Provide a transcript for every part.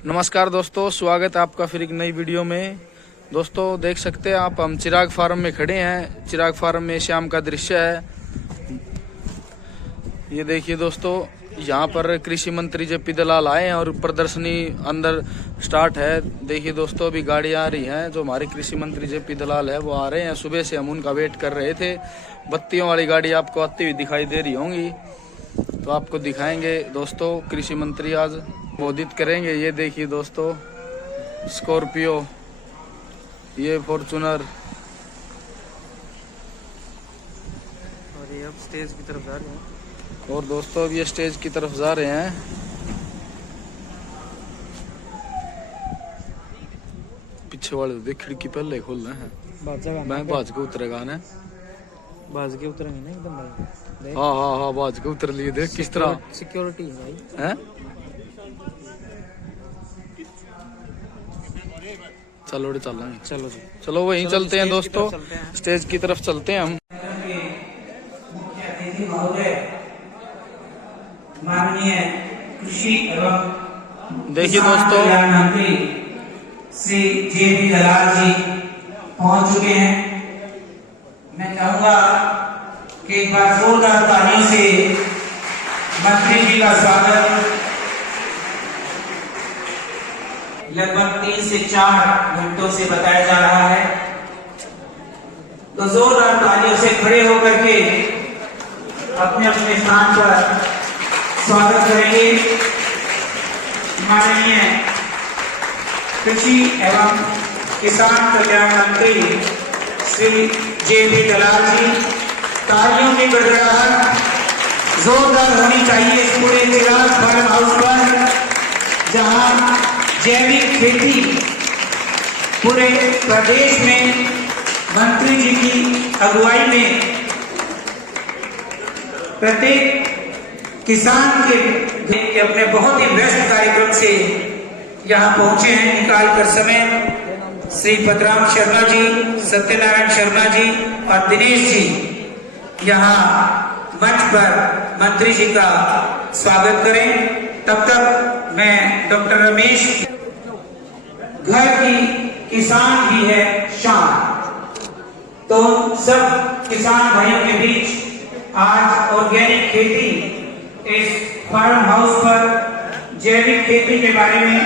नमस्कार दोस्तों, स्वागत है आपका फिर एक नई वीडियो में। दोस्तों देख सकते हैं आप, हम चिराग फार्म में खड़े हैं। चिराग फार्म में शाम का दृश्य है। ये देखिए दोस्तों, यहाँ पर कृषि मंत्री जेपी दलाल आए हैं और प्रदर्शनी अंदर स्टार्ट है। देखिए दोस्तों, अभी गाड़ी आ रही है। जो हमारे कृषि मंत्री जेपी दलाल है वो आ रहे हैं। सुबह से हम उनका वेट कर रहे थे। बत्तियों वाली गाड़ी आपको आती हुई दिखाई दे रही होंगी, तो आपको दिखाएंगे दोस्तों। कृषि मंत्री आज संबोधित करेंगे। ये देखिए दोस्तों, स्कॉर्पियो, ये फॉर्चूनर, और ये अब स्टेज की तरफ जा रहे हैं। और दोस्तों अब ये स्टेज की तरफ जा रहे हैं। पीछे वाले देख, खिड़की पहले खोल रहे हैं। मैं बाज के उतरेगा ना, बाज के उतरेंगे ना एकदम भाई। हाँ, बाज के उतर लिए। देख किस तरह सिक्योरिटी है भाई, है। चलो चल रहे हैं। चलो वहीं चलते हैं दोस्तों, स्टेज की तरफ चलते हैं हम। माननीय कृषि एवं देखिए दोस्तों, मंत्री श्री जेपी दलाल जी पहुंच चुके हैं। मैं चाहूंगा कि एक बार जोरदार तालियों से मंत्री जी का स्वागत। लगभग 3 से 4 घंटों से बताया जा रहा है, तो जोरदार तालियों से खड़े होकर के अपने अपने स्थान पर स्वागत करेंगे। माननीय कृषि एवं किसान कल्याण मंत्री श्री जेपी दलाल जी, तालियों की गड़गड़ाहट जोरदार होनी चाहिए इस पूरे चिराग फार्म हाउस पर, जहां जैविक खेती पूरे प्रदेश में मंत्री जी की अगुवाई में प्रत्येक किसान के अपने बहुत ही व्यस्त कार्यक्रम से यहाँ पहुंचे हैं। निकाल कर समय श्री पतराम शर्मा जी, सत्यनारायण शर्मा जी और दिनेश जी यहाँ मंच पर मंत्री जी का स्वागत करें। तब तक मैं डॉक्टर रमेश, घर की किसान भी है शान, तो सब किसान भाइयों के बीच आज ऑर्गेनिक खेती, इस फार्म हाउस पर जैविक खेती के बारे में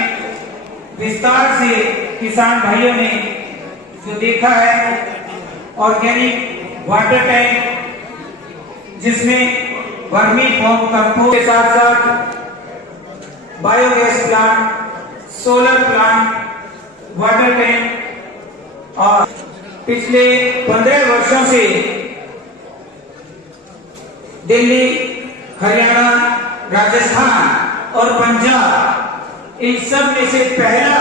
विस्तार से किसान भाइयों ने जो देखा है। ऑर्गेनिक वाटर टैंक जिसमें वर्मी फॉर्म कंपोस्ट के साथ साथ biogas plant, solar plant, water tank, और पिछले 15 वर्षों से दिल्ली, हरियाणा, राजस्थान और पंजाब, इन सब में से पहला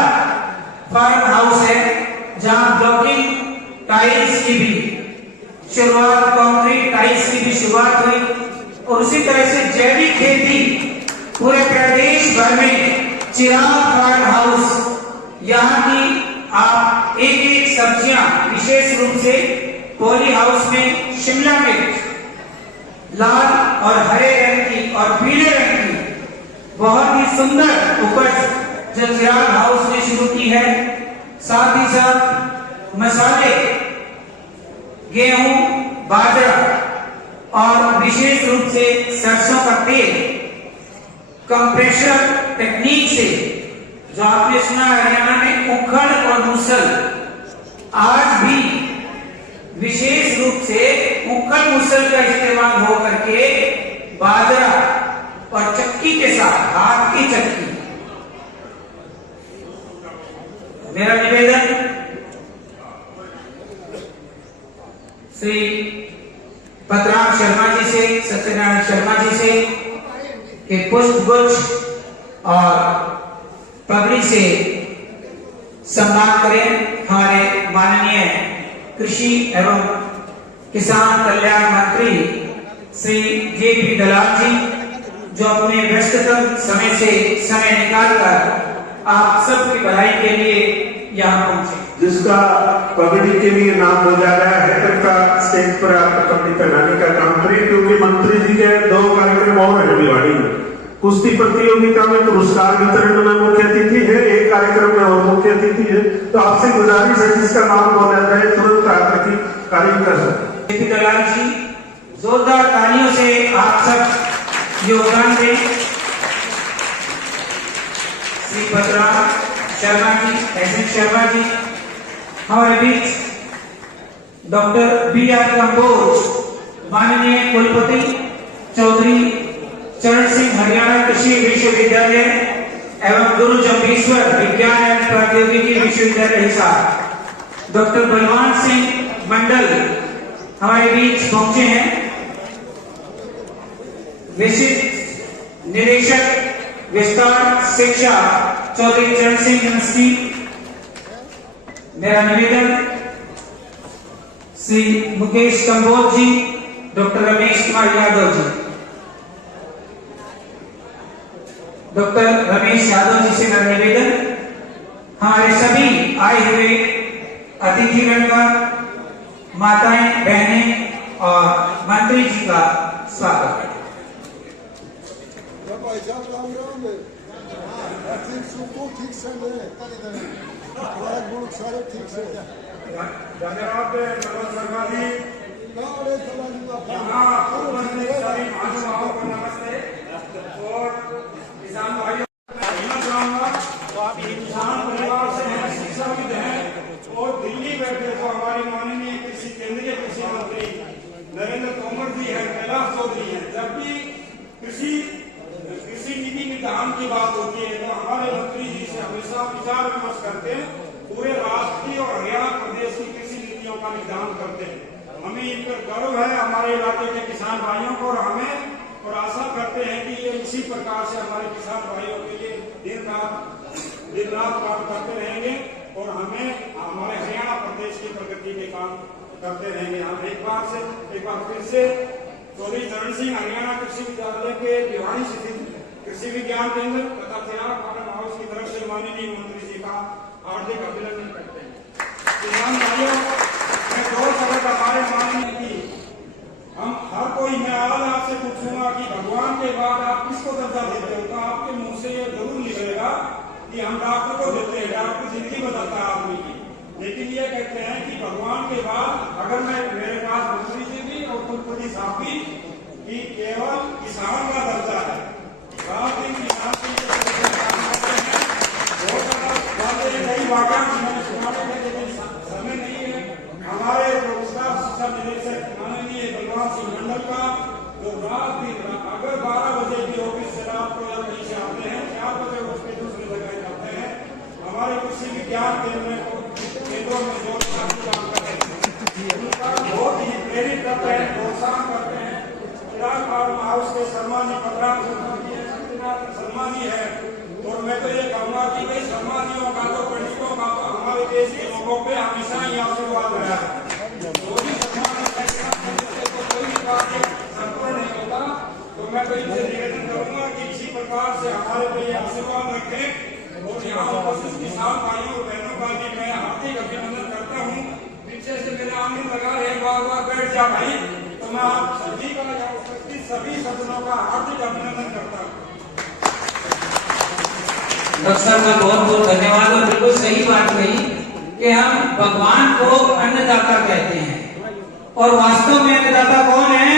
फार्म हाउस है जहां ब्लॉकिंग टाइल्स की भी शुरुआत, कंक्रीट टाइल्स की भी शुरुआत हुई। और उसी तरह से जैविक खेती पूरे प्रदेश भर में चिराग फार्म हाउस, यहाँ की आप एक एक सब्जियां, विशेष रूप से पॉली हाउस में शिमला मिर्च लाल और हरे रंग की और पीले रंग की बहुत ही सुंदर उपज जो चिराग हाउस ने शुरू की है। साथ ही साथ मसाले, गेहूं, बाजरा और विशेष रूप से सरसों का तेल कंप्रेशर टेक्निक से, जो आपने सुना हरियाणा में उखड़ और मूसल, आज भी विशेष रूप से उखड़ मूसल का इस्तेमाल हो करके बाजरा और चक्की के साथ, हाथ की चक्की। मेरा निवेदन श्री पतराम शर्मा जी से, सत्यनारायण शर्मा जी से कि पुष्प गुच्छ और पगड़ी से सम्मान करें हमारे माननीय कृषि एवं किसान कल्याण मंत्री श्री जेपी दलाल जी, जो अपने व्यस्ततम समय से समय निकालकर आप सबकी भलाई के लिए यहाँ पहुंचे। जिसका पगड़ी के लिए नाम हो जा रहा है, का स्टेज पर आपको पगड़ी पहनाने का काम करें, क्योंकि मंत्री जी के 2 कार्यक्रम और है भिवाड़ी में। कुश्ती प्रतियोगिता में पुरस्कार वितरण में मुख्य अतिथि है। तो आपसे गुजारिश है जिसका नाम बोला जाए तुरंत आकर की कार्य कर सकते। जेपी दलाल जी, जोरदार तालियों से आप सब योगदान दें। श्री भद्राम शर्मा जी, एसएन शर्मा जी, हमारे बीच डॉक्टर बी.आर. कंबोज, माननीय कुलपति चौधरी चरण सिंह हरियाणा कृषि विश्वविद्यालय एवं गुरु जम्बेश्वर विज्ञान एवं प्रौद्योगिकी विश्वविद्यालय हिसार, डॉक्टर बलवान सिंह मंडल हमारे बीच पहुंचे हैं। विशिष्ट निदेशक विस्तार शिक्षा चौधरी चरण सिंह यूनिवर्सिटी, मेरा निवेदन श्री मुकेश कंबोज जी, डॉक्टर रमेश कुमार यादव जी, डॉक्टर रमेश यादव जी से मेरा निवेदन, हमारे सभी आए हुए अतिथिगण का, माताएं बहनें और मंत्री जी का स्वागत है। धन्यवाद मनोज शर्मा जी। नमस्ते और किसान भाइयों तो आप किसान परिवार से हैं, शिक्षाविद हैं और दिल्ली बैठे तो हमारे माननीय कृषि केंद्रीय कृषि मंत्री नरेंद्र तोमर जी हैं, कैलाश चौधरी हैं। जब भी कृषि नीति निदान की बात होती है तो हमारे मंत्री जी से हमेशा विचार विमर्श करते हैं, पूरे राष्ट्र की और हरियाणा प्रदेश की कृषि नीतियों का निदान करते हैं। हमें इन पर गर्व है हमारे इलाके के किसान भाइयों को और आशा करते हैं कि ये इसी प्रकार से हमारे किसान भाइयों के लिए दिन रात काम करते रहेंगे और हमें हमारे हरियाणा प्रदेश की प्रगति के काम करते रहेंगे। हम एक बार फिर से चौधरी चरण सिंह हरियाणा कृषि विद्यालय के भिवानी स्थित कृषि विज्ञान केंद्र तथा चिराग फार्म हाउस की तरफ से माननीय मंत्री जी का हार्दिक अभिनंदन करते हैं। किसान भाइयों, मैं 2 शब्द हमारे माननीय की हर कोई, मैं आज आपसे पूछूंगा कि भगवान के बाद आप किसको दर्जा देते हो, तो आपके मुंह से ये जरूर निकलेगा कि हम डॉक्टर को देते हैं, डॉक्टर जिंदगी बदलता है आदमी की। लेकिन ये कहते हैं कि भगवान के बाद अगर मेरे पास मंत्री जी भी और कुलपति साहब भी कि केवल किसान का दर्जा है। रात दिन किसान कई वाक्य मैंने सुनाने के लिए समय नहीं है। हमारे रोजगार शिक्षा निदेशक माननीय बलवान सिंह मंडल का जो रात दिन अगर 12 बजे की ऑफिस से रात को या कहीं से आते हैं, 4 बजे उठ के दूसरी जगह जाते हैं, हमारे कृषि विज्ञान केंद्रों में जो काम करते हैं उनका बहुत ही प्रेरित करते हैं, प्रोत्साहन करते हैं। चिराग फार्म हाउस के शर्मा जी, भद्राम शर्मा जी है, सत्यनारायण शर्मा जी है और मैं तो ये कहूंगा कि भाई शर्मा जियों का तो पंडितों का तो हमारे देश के लोगों पे हमेशा ही आशीर्वाद रहा है। तो मैं तो इनसे निवेदन करूंगा कि इसी प्रकार से हमारे पे आशीर्वाद रखें और यहाँ उपस्थित किसान भाइयों और बहनों का भी मैं हार्दिक अभिनंदन करता हूँ। पीछे से मेरे आंगन लगा रहे बार बैठ जा भाई, तो मैं आप सभी का यहाँ उपस्थित सभी सज्जनों का हार्दिक अभिनंदन करता हूँ। डॉक्टर साहब का बहुत बहुत धन्यवाद। और बिल्कुल सही बात कही कि हम भगवान को अन्नदाता कहते हैं और वास्तव में अन्नदाता कौन है?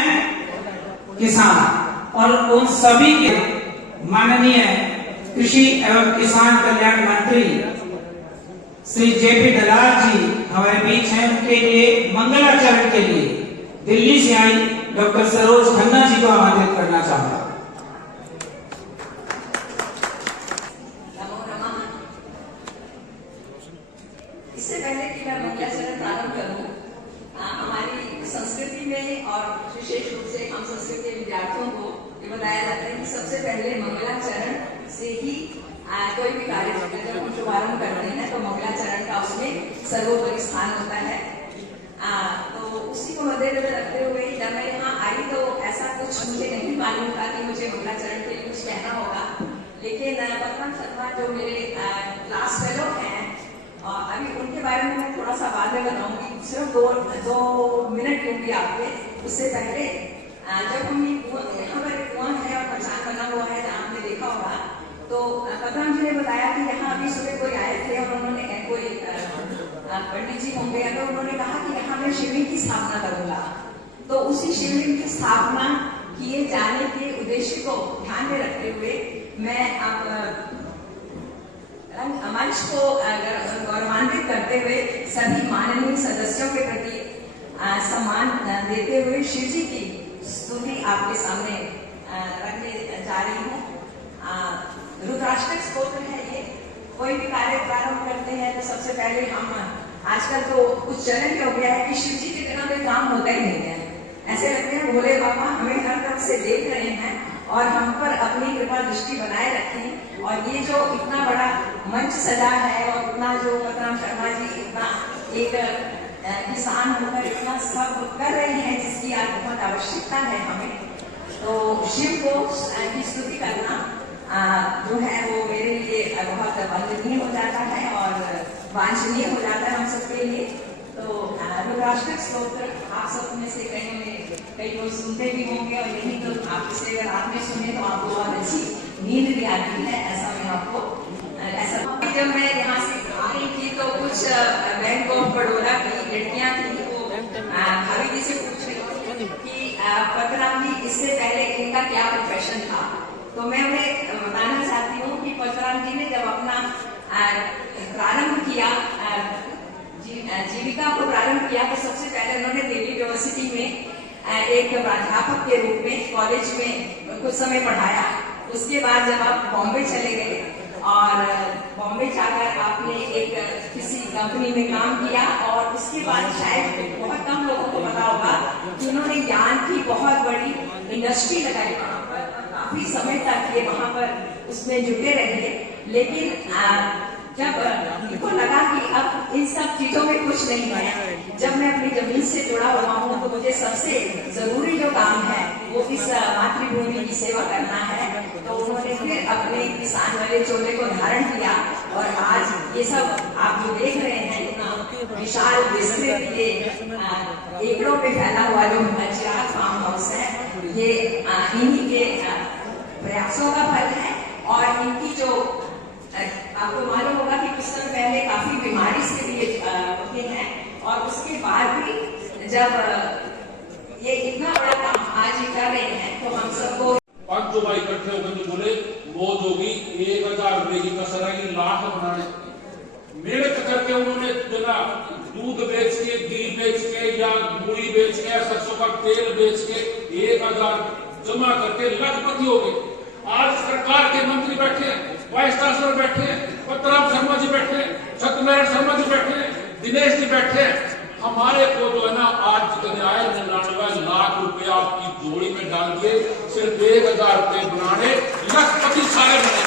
किसान। और उन सभी के माननीय कृषि एवं किसान कल्याण मंत्री श्री जेपी दलाल जी हमारे बीच हैं। उनके लिए मंगलाचरण के लिए दिल्ली से आई डॉक्टर सरोज खन्ना जी को आमंत्रित करना चाहूंगा। इससे पहले कि मैं मंगलाचरण प्रारंभ करूं, हमारी संस्कृति में और विशेष रूप से हम संस्कृत के विद्यार्थियों को ये बताया जाता है कि सबसे पहले मंगलाचरण से ही कोई भी कार्य जब हम शुभारंभ करते हैं तो मंगलाचरण का उसमें सर्वोपरि स्थान होता है। तो उसी को मद्देनजर रखते हुए जब मैं यहाँ आई तो ऐसा कुछ मुझे नहीं मालूम था कि मुझे मंगलाचरण के लिए कुछ कहना होगा, लेकिन बलवान शर्मा जो मेरे क्लास फेलो हैं और अभी उनके बारे में मैं थोड़ा सा बाद में बताऊंगी, सिर्फ दो मिनट लूंगी आपके। उससे पहले जब हम यहाँ पर एक कुआं है और मचान बना हुआ है जहाँ हमने देखा होगा, तो बलराम जी ने बताया कि यहाँ अभी सुबह कोई आए थे और उन्होंने कोई शिवलिंग की स्थापना का बुलावा। तो उसी शिवलिंग की स्थापना किए जाने के उद्देश्य को ध्यान में रखते हुए मैं आप मंच को गौरवान्वित करते हुए सभी माननीय सदस्यों के प्रति सम्मान देते हुए शिव जी की स्तुति आपके सामने रखने जा रही हूँ। रुद्राष्टक स्तोत्र है ये। कोई भी कार्य प्रारंभ करते हैं तो सबसे पहले हम आजकल तो कुछ चलन हो गया है कि शिव जी के बिना कोई काम होता ही नहीं है। ऐसे लगते हैं भोले बाबा हमें हर तरफ से देख रहे हैं और हम पर अपनी कृपा दृष्टि बनाए रखें। और ये जो इतना बड़ा मंच सजा है और इतना जो पतराम शर्मा जी इतना एक किसान होकर इतना सब कर रहे हैं जिसकी आज बहुत आवश्यकता है हमें, तो शिव को की स्तुति करना जो है वो मेरे लिए बहुत वंदनीय हो जाता है और वांछनीय हो जाता है हम सबके लिए। तो रुद्राष्टक स्तोत्र आप सब में से कई लोग सुनते भी होंगे और नहीं तो आप इसे अगर रात में सुने तो आपको बहुत अच्छी नींद भी आती है। ऐसा मैं आपको ऐसा जब मैं यहाँ से आ रही थी तो कुछ बैंक ऑफ बड़ौदा की लड़कियां थी वो भाभी जी से पूछ रही थी कि पतराम जी इससे पहले इनका क्या प्रोफेशन था। तो मैं उन्हें बताना चाहती हूँ कि पतराम जी ने जब अपना प्रारंभ किया जीविका को प्रारंभ किया तो सबसे पहले उन्होंने दिल्ली यूनिवर्सिटी में एक प्राध्यापक के रूप में कॉलेज में कुछ समय पढ़ाया। उसके बाद जब आप बॉम्बे चले गए और बॉम्बे जाकर आपने एक किसी कंपनी में काम किया और उसके बाद शायद बहुत कम लोगों को पता होगा कि उन्होंने ज्ञान की बहुत बड़ी इंडस्ट्री लगाई वहां पर, काफी समय तक ये वहां पर उसमें जुटे रहे। लेकिन जब उनको लगा कि अब इन सब चीजों में कुछ नहीं है, जब मैं अपनी जमीन से जुड़ा हुआ हूँ तो मुझे सबसे जरूरी जो काम है वो इस मातृभूमि की सेवा करना है। तो उन्होंने फिर अपने किसान वाले चोले को धारण किया और आज ये सब आप जो देख रहे हैं इतना विशाल विस्तृत ये एकड़ों पे फैला हुआ जो चिराग फार्म हाउस है, ये इन्हीं के प्रयासों का फल है। और इनकी जो आपको मालूम होगा कि कुछ समय पहले काफी बीमारी से भी होते हैं और उसके बाद भी जब ये इतना बड़ा काम आज ही कर रहे हैं तो हम सबको 5 भाई इकट्ठे होकर जो बोले मौज होगी 1000 रुपए की कसर आएगी लाख बनाने। मेहनत करके उन्होंने दूध बेच के, घी बेच के या मूड़ी बेच के, सरसों का तेल बेच के 1000 जमा करके लखपति हो गए। आज सरकार के मंत्री बैठे, वाइस चांसलर बैठे, पतराम शर्मा जी बैठे, सत्यनारायण शर्मा जी बैठे, दिनेश जी बैठे। हमारे को जो है ना आज 99 लाख रुपए आपकी जोड़ी में डाल दिए, सिर्फ 1000 रुपए बनाने लखपति सारे बने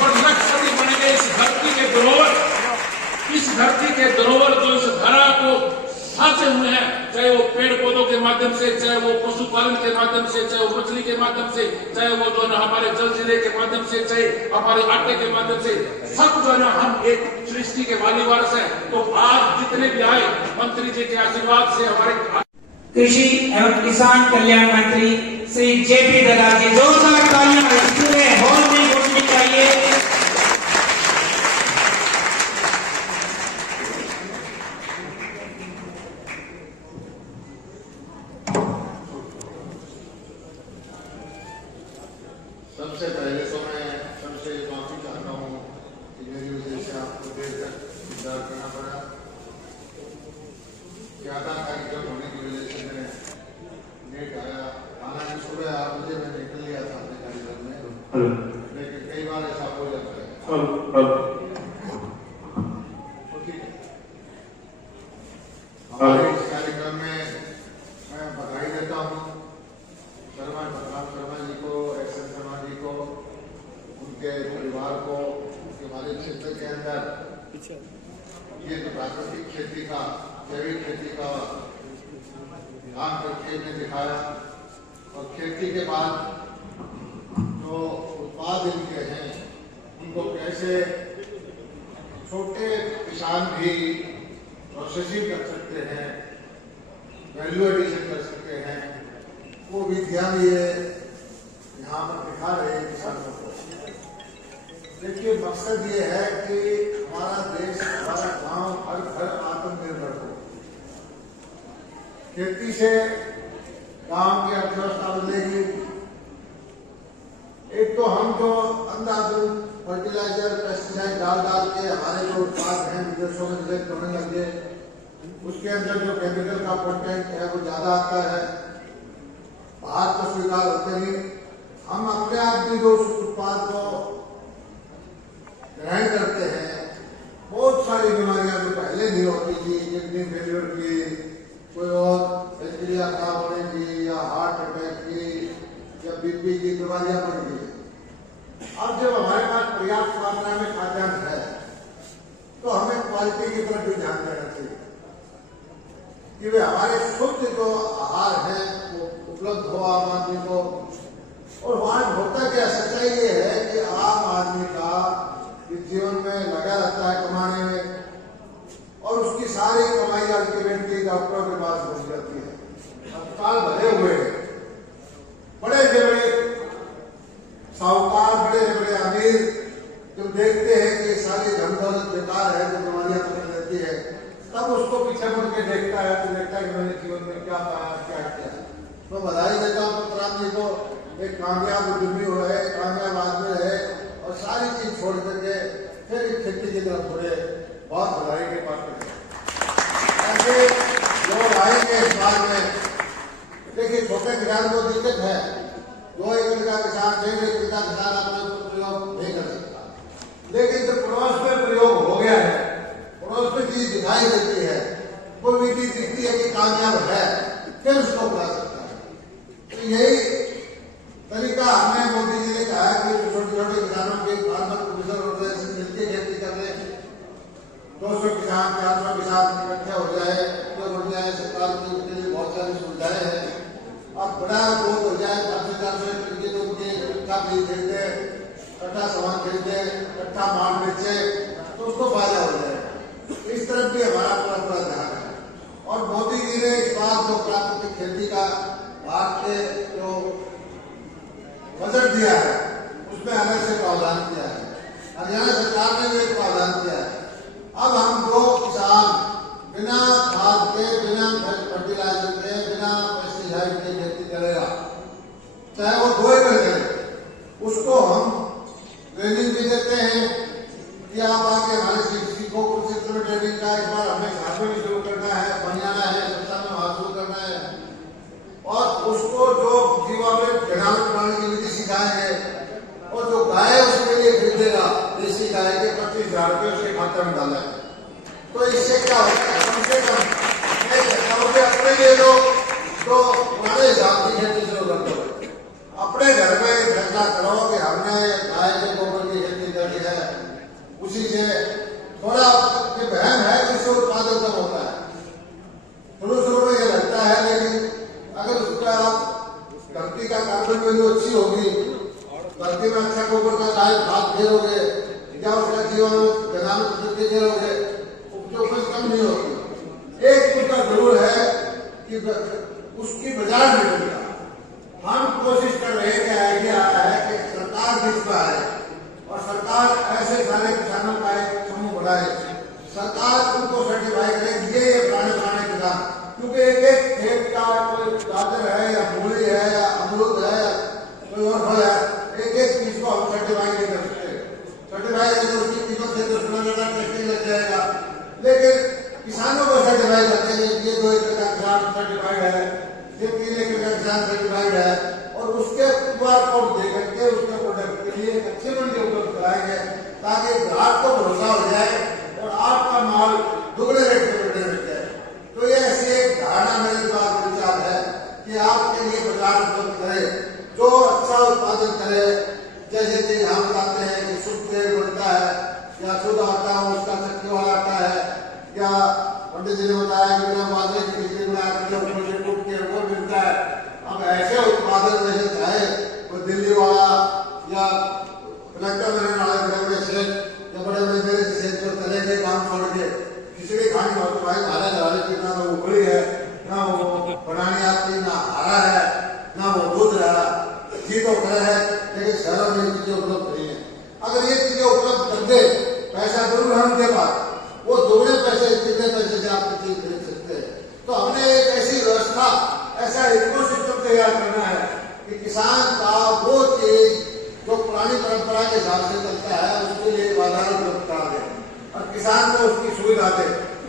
और लखपति बनेंगे। इस धरती के धरोहर जो इस धरा को साचे हुए हैं, चाहे वो पेड़ पौधों के माध्यम से, चाहे वो पशुपालन के माध्यम से, चाहे वो मछली के माध्यम से, चाहे वो जो है हमारे जलजीरे के माध्यम से, चाहे हमारे आटे के माध्यम से, सब जो है ना हम एक सृष्टि के वाली वारस हैं। तो आज जितने भी आए मंत्री जी के आशीर्वाद से हमारे कृषि एवं किसान कल्याण मंत्री श्री जेपी दलाल जी, जोरदार तालियां पूरे हॉल में होनी चाहिए। सबसे पहले तो मैं सबसे माफी चाहता हूँ कि मेरी वजह से आपको देर तक इंतजार करना पड़ा। ज्यादा कार्यक्रम होने की वजह से मैं लेट आया। हालांकि सुबह 8 बजे मैं निकल लिया था अपने कार्यक्रम में, लेकिन कई बार ऐसा हो जाता है। हमारे इस कार्यक्रम में मैं बधाई देता हूँ पतराम शर्मा जी को, एक्शन शर्मा जी को, उनके परिवार को, हमारे क्षेत्र के अंदर ये जो प्राकृतिक खेती का, जैविक खेती का काम करके ने दिखाया और खेती के बाद जो उत्पाद इनके हैं उनको कैसे छोटे किसान भी प्रोसेसिंग कर सकते हैं, वैल्यू एडिशन कर सकते हैं, वो विधियां ये यहाँ पर दिखा रहे हैं किसानों को। देखिए मकसद ये है कि हमारा देश, हमारा गांव हर घर आत्मनिर्भर हो। खेती से गांव की अर्थव्यवस्था बदलेगी। एक तो हम जो अंधाधुंध फर्टिलाइजर पेस्टिसाइड डाल के हमारे जो उत्पाद हैं विदेशों में निर्यात करने लगे, उसके अंदर जो केमिकल का कंटेंट है वो ज्यादा आता है, बाहर तो स्वीकार होते नहीं। हम अपने आप भी जो उस उत्पाद को ग्रहण करते हैं, बहुत सारी बीमारियां जो पहले नहीं होती थी, किडनी फेलियर की, कोई और एल्जीरिया खराब होने की या हार्ट अटैक की या बीपी की बीमारियां बढ़ गई। अब जब हमारे पास पर्याप्त मात्रा में खाद्यान्न है तो हमें क्वालिटी की तरफ भी ध्यान देना चाहिए कि वे हमारे शुद्ध जो आहार है वो उपलब्ध हो आम आदमी को। और वहां होता क्या, सच्चाई ये है कि आम आदमी का जीवन में लगा रहता है कमाने में, और उसकी सारी कमाई अल्टीमेटली डॉक्टरों के पास पहुंच जाती है। अस्पताल भरे हुए हैं, बड़े बड़े साहूकार, बड़े बड़े अमीर जब देखते हैं कि सारी धन दौलत बेकार है, जो बीमारियां पकड़ लेती है, तब उसको पीछे मुड़ के देखता है तो देखता है कि मैंने जीवन में क्या पाया, क्या किया। तो बधाई देता हूँ पतराम जी को, एक कामयाब उद्यमी हो रहे, कामयाब आदमी है और सारी चीज छोड़ करके फिर खेती की तरफ बढ़े। बहुत बधाई के पात्र ऐसे लोग आएंगे इस बात में। देखिए, छोटे किसान को दिक्कत है, 2 एकड़ का किसान, 1.5 एकड़ का किसान अपने प्रयोग नहीं कर सकता, लेकिन जब पड़ोस में प्रयोग हो गया है, पड़ोस में चीज दिखाई देती है, कोई भी चीज दिखती है कि कामयाब है, फिर उसको बढ़ा सकता है। तो यही तरीका हमने मोदी जी ने कहा कि छोटे छोटे किसानों के फार्मर प्रोड्यूसर ऑर्गेनाइजेशन मिलकर खेती कर ले, 200 किसान 400 किसान इकट्ठे हो जाए, तो बढ़ जाए। सरकार की उसके लिए बहुत सारी सुविधाएं हैं। अब बड़ा ग्रोथ हो जाए, 400 एकड़ तो उनके इकट्ठा बीज खरीदे, इकट्ठा सामान खरीदे, इकट्ठा माल बेचे, तो उसको फायदा हो जाए। इस तरफ भी हमारा पूरा ध्यान है। और मोदी जी ने इस बार जो प्राकृतिक खेती का भारत के जो बजट दिया है उसमें अलग से प्रावधान किया है। हरियाणा सरकार ने भी एक प्रावधान किया है। अब हम जो किसान बिना खाद के, बिना फर्टिलाइजर के, बिना पेस्टिसाइड के खेती करेगा, चाहे वो 2 एकड़ करे, उसको हम ट्रेनिंग भी देते हैं कि आप आके हमारे सीखो। कुछ क्षेत्र में ट्रेनिंग का इस बार हमें साथ में भी शुरू करना है, बनियाना है, सप्ताह में हासिल करना है। और उसको जो जीवा में जनावर बनाने की विधि सिखाएंगे, और जो गाय उसके लिए खरीदेगा देसी गाय के 25,000 रुपये उसके खाते में डाला है। तो इससे क्या होता है, कम से कम अपने लिए तो पुराने हिसाब की खेती शुरू कर दो। अपने घर में फैसला करो कि हमने गाय के गोबर की खेती करनी है, उसी से थोड़ा बहम है कि उससे उत्पादन कम होता है। शुरू में ये लगता है, लेकिन अगर उसका धरती का कार्बन वैल्यू अच्छी होगी, धरती में अच्छा गोबर का खाद फेरोगे या उसका जीवन जनावर घेरोगे, उपज कम नहीं होगी। एक उसका जरूर है कि उसकी बाजार मिलेगा। हम कोशिश कर रहे हैं कि आइडिया आया है कि सरकार बीच में आए और सरकार ऐसे सारे किसानों का एक समूह बनाए, सरकार उनको सर्टिफाई करे ये पुराने किसान, क्योंकि एक खेत का कोई गाजर है या मूली है या अमरूद है या कोई और फल है, एक चीज को हम सर्टिफाई नहीं कर सकते। सर्टिफाई करके उसकी कीमत से 10-15 टेस्टिंग लग जाएगा, लेकिन किसानों को सर्टिफाई करते हैं ये 2 एकड़ का किसान सर्टिफाइड है, ये 3 एकड़ का किसान सर्टिफाइड है, और उसके QR कोड दे करके उसके प्रोडक्ट के लिए एक अच्छी मंडी उपलब्ध कराएंगे ताकि ग्राहक को भरोसा हो जाए और आपका माल दुगने रेट पे मिलने लग जाए। तो ये ऐसी एक धारणा मेरे पास विचार है कि आपके लिए बाजार उपलब्ध करे, जो अच्छा उत्पादन करे। जैसे कि हम बताते हैं कि शुद्ध तेल बनता है या शुद्ध आटा हो, उसका चक्की वाला आटा है, या पंडित जी ने बताया कि बिना बाजरे की खिचड़ी बनाकर ऊपर से टूट के वो मिलता है। अब ऐसे उत्पादन जैसे चाहे वो दिल्ली वाला या कलेक्टर बनाने वाले बड़े सेठ या बड़े मेरे सेठ जो चले गए काम छोड़ के खिचड़ी खानी हो, तो भाई खाने डाले की ना वो उबली है, ना वो बनानी आती, ना हरा है, ना वो दूध रहा, चीज तो खड़ा है, लेकिन शहरों में चीजें उपलब्ध नहीं है। अगर ये चीजें उपलब्ध कर दे, पैसा जरूर है उनके पास, वो दोगुने पैसे, कितने पैसे से आप चीज खरीद सकते हैं। तो हमने एक ऐसी व्यवस्था दिलाते,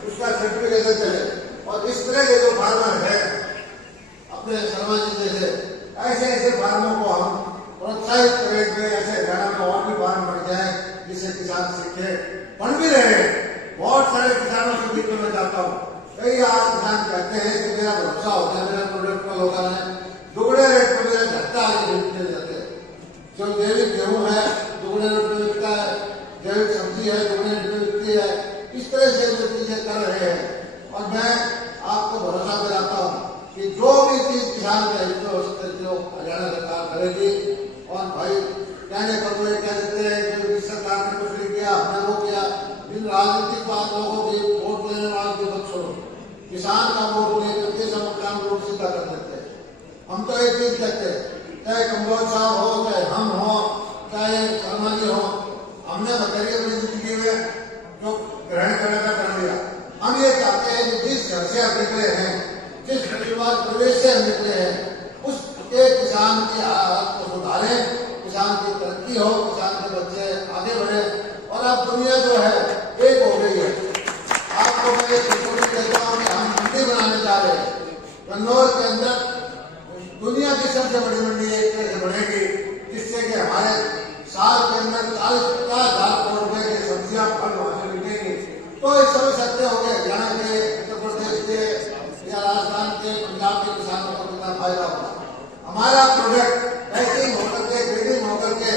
उसका सर्टिफिकेशन चले। और इस तरह के जो फार्मर है अपने शर्मा जी जैसे, ऐसे ऐसे फार्मों को हम प्रोत्साहित करेंगे। ऐसे हरियाणा में और भी फार्म बढ़ जाए जिससे किसान सीखे, पढ़ भी रहे। बहुत सारे किसानों से बीच में मैं जाता हूँ, कई आज किसान कहते हैं कि मेरा भरोसा हो गया, मेरा प्रोडक्ट पर होगा है, दुगने रेट पर मेरा घट्टा आगे बेचते जाते हैं। जो जैविक गेहूँ है दुगने रेट में बिकता है, जैविक सब्जी है दुगने रेट में बिकती है। इस तरह से जो चीजें कर रहे हैं, और मैं आपको भरोसा दिलाता हूँ कि जो भी चीज किसान का हित में हो सकते जो हरियाणा सरकार करेगी। और भाई कहने पर वो कह देते हैं कि इस सरकार ने कुछ नहीं किया, हमने वो किया। इन राजनीतिक बातों को भी वोट लेने वालों की मत छोड़ो, किसान का वोट ले करके सब काम लोग सीधा कर देते हैं। हम तो एक चीज कहते हैं, चाहे कम्बोज साहब हो, चाहे हम हो, चाहे शर्मा जी हो, हमने बताइए अपनी जिंदगी में जो ग्रहण करने का कर लिया। हम ये चाहते हैं कि जिस घर से हम निकले हैं, जिस परिवार प्रवेश से हम निकले हैं, उस एक किसान की हालत को सुधारें, किसान की तरक्की हो, किसान के बच्चे आगे बढ़े। और अब दुनिया जो है एक हो गई है। आपको मैं एक रिपोर्ट देता हूँ कि हम मंडी बनाने जा रहे हैं कन्नौज के अंदर। दुनिया की सबसे बड़ी मंडी एक तरह से बनेगी, जिससे कि हमारे साल के अंदर 40-50 करोड़ रुपए की सब्जियां फल वहां से मिलेंगी। तो इस समझ सकते हो गए हरियाणा के, उत्तर प्रदेश के या राजस्थान के, पंजाब के किसानों को कितना फायदा होगा। हमारा प्रोडक्ट पैकिंग होकर के, ग्रेडिंग होकर के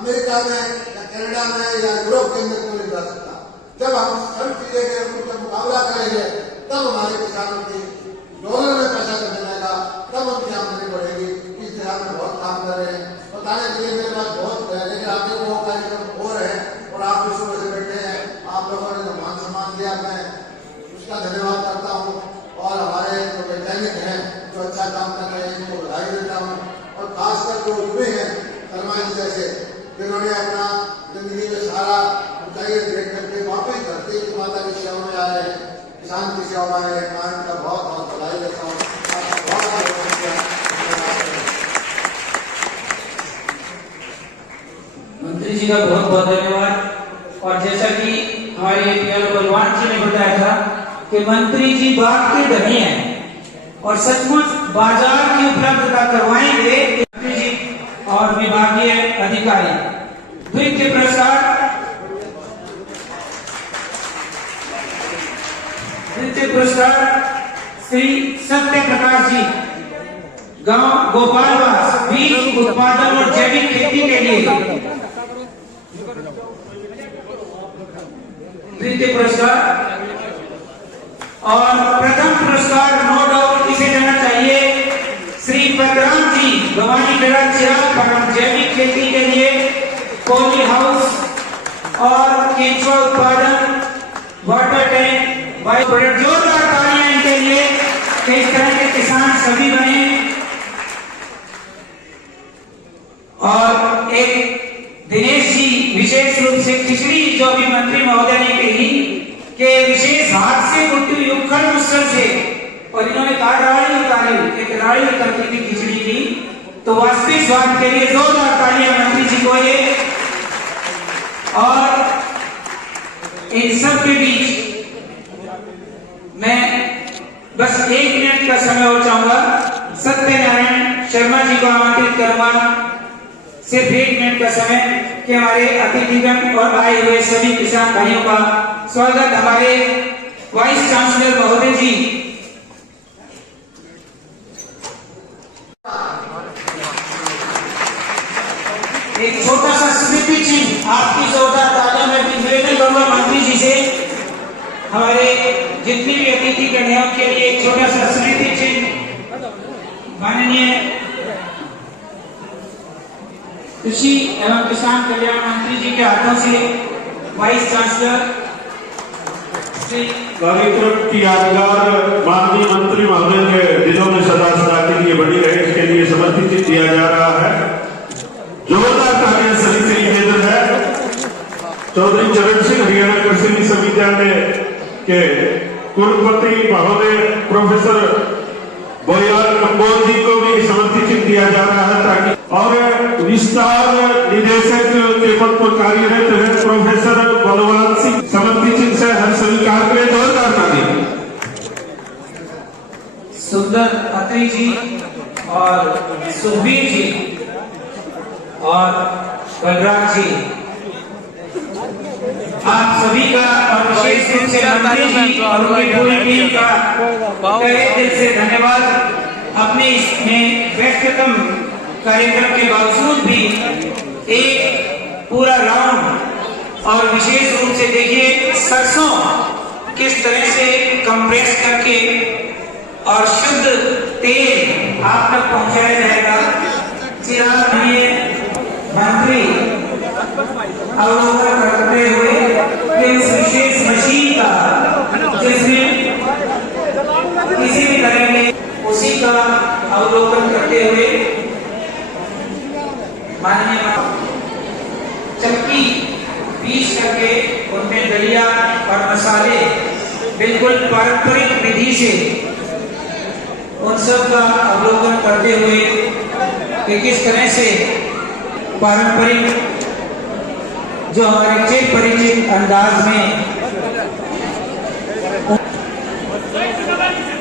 अमेरिका में या कनाडा में या यूरोप के अंदर क्यों नहीं जा सकता। जब हम सब चीजें के उनका मुकाबला करेंगे, तब हमारे किसानों की डॉलर में पैसा कमाएगा, तब उनकी आमदनी बढ़ेगी। इस दिशा में बहुत काम कर रहे हैं। बताने के लिए मेरे पास बहुत है, लेकिन आगे वो कार्यक्रम और है और आप भी सुबह से बैठे हैं। आप लोगों ने जो मान सम्मान दिया, मैं उसका धन्यवाद करता हूँ। और हमारे जो वैज्ञानिक हैं जो अच्छा काम कर रहे हैं, उनको बधाई देता हूँ। और खासकर जो युवा हैं शर्मा जी जैसे, जिन्होंने अपना जिंदगी में सारा ऊंचाई देख करके वापस धरती की माता की सेवा में आए हैं, किसान की सेवा में आए हैं। मैं इनका बहुत बहुत बधाई देता हूँ। मंत्री जी का बहुत बहुत धन्यवाद। और जैसा कि हमारे प्यारे बलवान जी ने बताया था कि मंत्री जी बात के धनी हैं और सचमुच बाजार की उपलब्धता करवाएंगे मंत्री जी और विभागीय अधिकारी। द्वितीय पुरस्कार श्री सत्य प्रकाश जी, गांव गोपालवास, बीज उत्पादन और जैविक खेती के लिए। द्वितीय पुरस्कार और प्रथम पुरस्कार नो डाउट किसे देना चाहिए, श्री पतराम जी, भवानी बेड़ा चिराग फार्म, जैविक खेती के लिए पॉली हाउस और केंचुआ उत्पादन, वाटर टैंक, बायो प्रोडक्ट। जोरदार तालियां इनके लिए कि इस तरह के किसान सभी बने। और एक दिनेश जी विशेष रूप से खिचड़ी जो भी मंत्री महोदय ने कही कि विशेष हाथ से कुटी हुई उखड़ मुसल से, और इन्होंने कहा राड़ी उतारी, एक राड़ी उतरती थी खिचड़ी की। तो वास्तविक स्वाद के लिए जोरदार तालियां मंत्री जी को ये। और इन सब के बीच मैं बस 1 मिनट का समय और चाहूंगा। सत्यनारायण शर्मा जी को आमंत्रित करूंगा, सिर्फ 1 मिनट का समय, कि हमारे अतिथिगण और आए हुए सभी किसान भाइयों का स्वागत। हमारे वाइस चांसलर महोदय जी। एक छोटा सा स्मृति चिन्ह आपकी जोरदार तालियों में भी निवेदन करूंगा मंत्री जी से। हमारे जितने भी अतिथिगण हैं उनके लिए एक छोटा सा स्मृति चिन्ह माननीय कृषि एवं किसान कल्याण मंत्री जी के हाथों से वाइस चांसलर श्री कार्यक्रम की यादगार माननीय मंत्री महोदय के दिनों में सदा सदा के लिए बनी रहे, इसके लिए समर्पित किया जा रहा है। जोरदार तालियां सभी से निवेदन है। चौधरी चरण सिंह हरियाणा कृषि विश्वविद्यालय के कुलपति महोदय प्रोफेसर बोयाल कम्बोज जी को भी समर्पित किया जा रहा है, ताकि और विस्तार निदेशक के पद पर कार्यरत है प्रोफेसर बलवान सिंह समर्पित से हर स्वीकार मंत्री जी और सुखबीर जी और बलराज जी, आप सभी का और विशेष रूप से मंत्री जी और उनकी पूरी टीम का तहे दिल से धन्यवाद। अपने इसमें व्यस्ततम कार्यक्रम के बावजूद भी एक पूरा राउंड और विशेष रूप से देखिए सरसों किस तरह से कंप्रेस करके और शुद्ध तेल आप तक पहुंचाया जाएगा। चिराग मंत्री अवलोकन करते हुए इस विशेष मशीन का जिसमें किसी भी तरह के उसी का अवलोकन करते हुए माननीय चक्की पीस करके उनमें दलिया और मसाले बिल्कुल पारंपरिक विधि से उन सब का अवलोकन करते हुए कि किस तरह से पारंपरिक जो हमारे चिर परिचित अंदाज में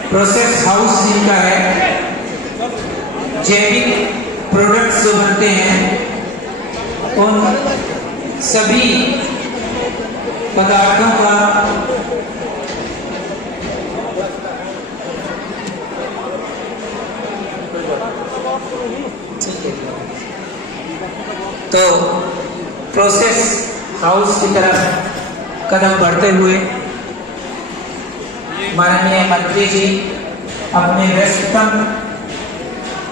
प्रोसेस हाउस जिनका है, जैविक प्रोडक्ट्स जो बनते हैं उन सभी पदार्थों का तो प्रोसेस हाउस की तरफ कदम बढ़ते हुए माननीय मंत्री जी अपने व्यस्ततम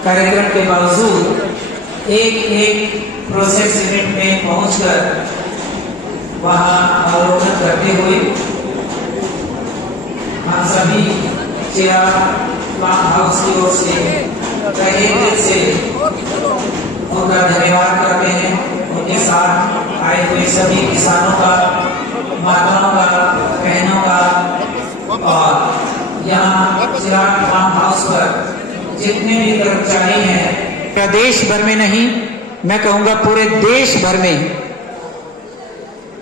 कार्यक्रम के बावजूद एक प्रोसेस यूनिट में पहुंचकर वहां अवलोकन करते हुए हम सभी चिराग फार्म हाउस की ओर से तहे दिल से उनका धन्यवाद करते हैं। उनके साथ आए हुए सभी किसानों का, माताओं का, बहनों का और यहाँ चिराग फार्म हाउस पर जितने भी कर्मचारी हैं, प्रदेश भर में नहीं मैं कहूँगा पूरे देश भर में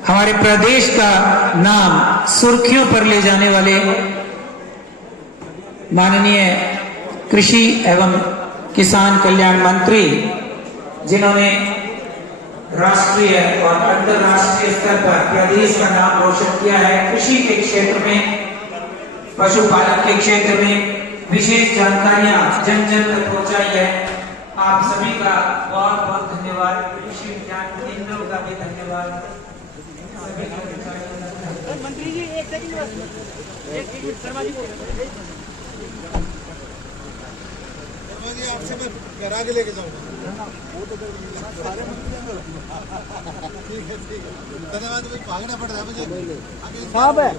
हमारे प्रदेश का नाम सुर्खियों पर ले जाने वाले माननीय कृषि एवं किसान कल्याण मंत्री, जिन्होंने राष्ट्रीय और अंतर्राष्ट्रीय स्तर पर प्रदेश का नाम रोशन किया है। कृषि के क्षेत्र में, पशुपालन के क्षेत्र में विशेष जानकारियां जन जन तक पहुंचाई है। आप सभी का बहुत बहुत धन्यवाद। कृषि विज्ञान केंद्रों का भी धन्यवाद। मंत्री जी एक सेकंड शर्मा जी आपसे मैं घर आगे लेके जाऊंगा। वो तो सारे ठीक है धन्यवाद। भागना पड़ रहा है मुझे। साहब है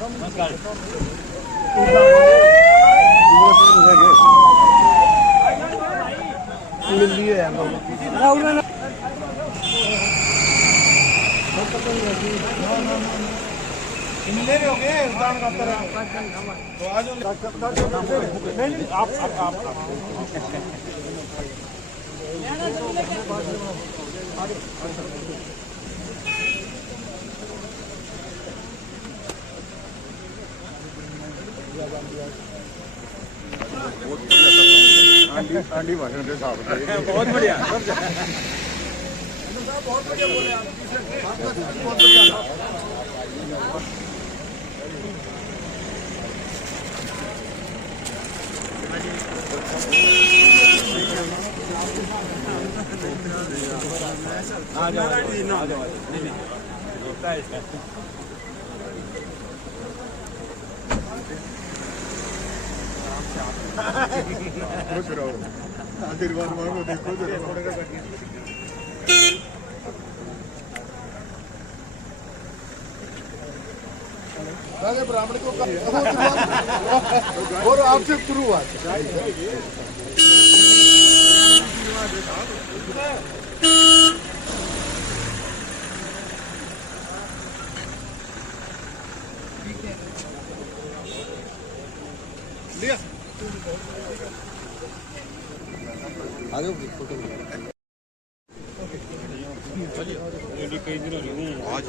नमस्कार। मिल लिए मिले हो गए तो आज नहीं आप आंटी भाषण के साथ बहुत बढ़िया बहुत बढ़िया बोले आप बहुत बढ़िया। आ जाओ खुश रहो, आशीर्वाद मांगो, देखो राजा ब्राह्मण को और आपसे शुरुआत लिया आगे फोटो कई दिन हो रही हूँ आज